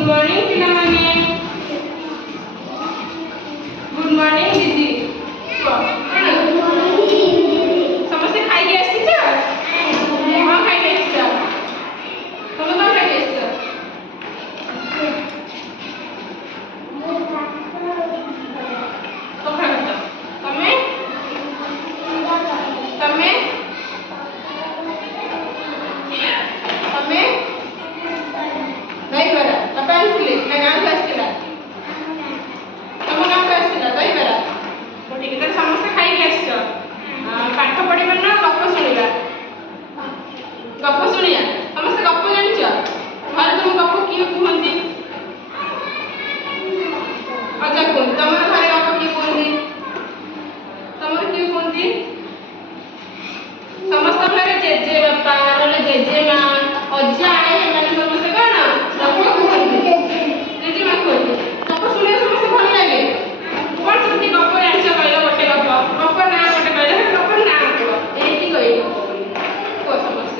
good morning पिलामाने good morning दीदी समस्ते खाई के आसी छ हां खाई के आसी छ तुम कौन खाई के आसी छ तो खा लो तमे तमे तमे नहीं बरा अपन ଥିଲେ ना गांव से आस्तिला तुम गांव से आस्तिला दही बरा ठीक है समस्त खाई के आछो पाठ पढ़िबा ना गप सुनिबा गप सुनिया समस्त गप जानिछ घर तुम गप किए कहंती अच्छा कोन तमर घरे गप किए कहंती तमर किए कहंती समस्त घरे जेजे बापा नले जेजे मां अज्जा आए माने समस्त कोन गप कहंती जेजे मां कहंती गप सुनिया समस्त भल लागे कोन सुनती गप जानिछ कहला गोटे गप ना गोटे कहला गप ना को एठी कहली को समस्त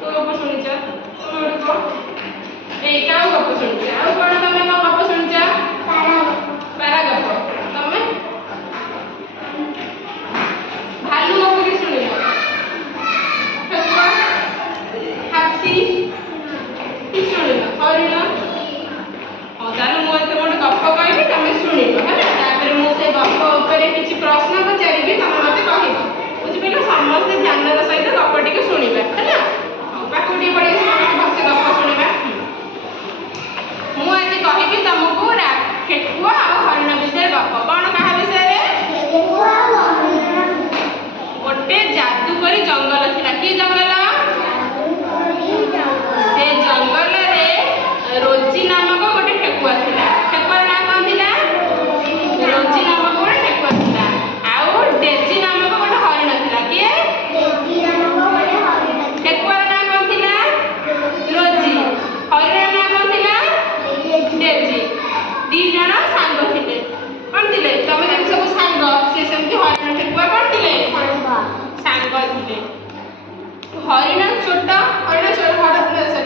तो गप सुनिछ सुन को ए काउ गप सुनिछ आ कोन तमे गप सुनिछ पारा गप तमे भालू गप के सुनिछ ठकुआ हाथी की सुनिछ हरिण तार मु एते मोटे गप कहबी तमे सुनिबो हैला तापर मु से गप ऊपर किछि प्रश्न पचारिबी तमे मते कहिबो बुझि पेलो समस्त ध्यानर सहित गप टिके सुनिबा हैला पाकुडी पडी समस्त भक्ति गप सुनिबा मु आज कहिबी तमको ठेकुआ आ हरिण विषय गप कोन कहा विषय रे ठेकुआ आ हरिण गोटे जादूकरी जंगल थिला की जंगल से जंगल रे रोजी नामक गोटे ठेकुआ थिला ठेकुआ ना कोन थिला रोजी नामक गोटे ठेकुआ थिला आउ डेजी नामक गोटे हरिण थिला के डेजी नामक गोटे हरिण ठेकुआ ना कोन थिला रोजी हरिण ना कोन थिला डेजी दी जण सांग थिले कोन थिले तमे जेम सब सांग से सेमति हरिण ठेकुआ कोन थिले सांग थिले हरिण छोटा हरिण छोटा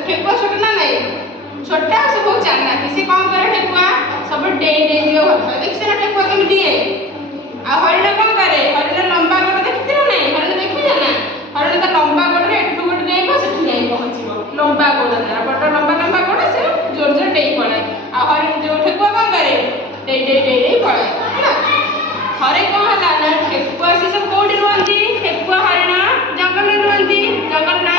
ठेकुआ छोटा ना नहीं छोटा से बहुत चांगा किसी कौन करे ठेकुआ सब डेई डेई दियो होता देख से ठेकुआ केम दिए आ हरिण कौन करे हरिण लंबा गोड़ देखि ना नहीं हरिण देखि ना हरिण तो लंबा गोड़ रे एठू गोड़ नहीं को सेठी नहीं पहुंचीबो लंबा गोड़ तारा बड़ लंबा लंबा गोड़ से जोर जोर डेई पड़े आ हरिण जो ठेकुआ कौन करे डेई डेई डेई डेई पड़े ना हरे कौन हला ना ठेकुआ से सब कोडी रुंदी ठेकुआ हरिण जंगल में रुंदी जंगल ना